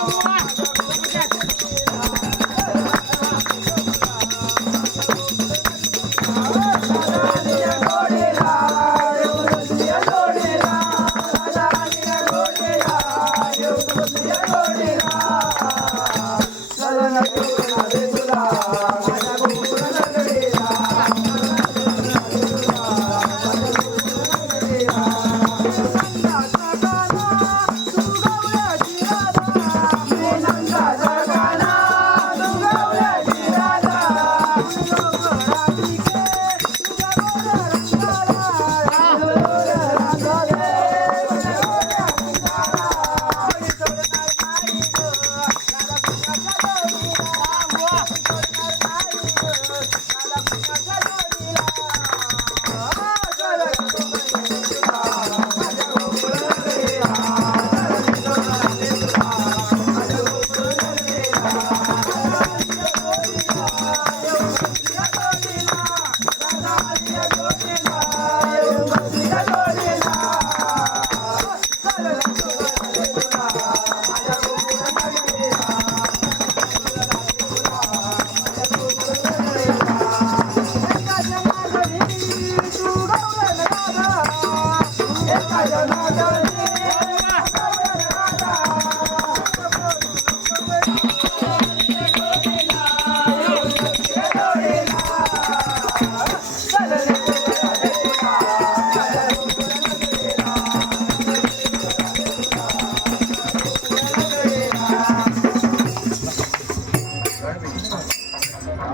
Oh.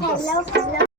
Hello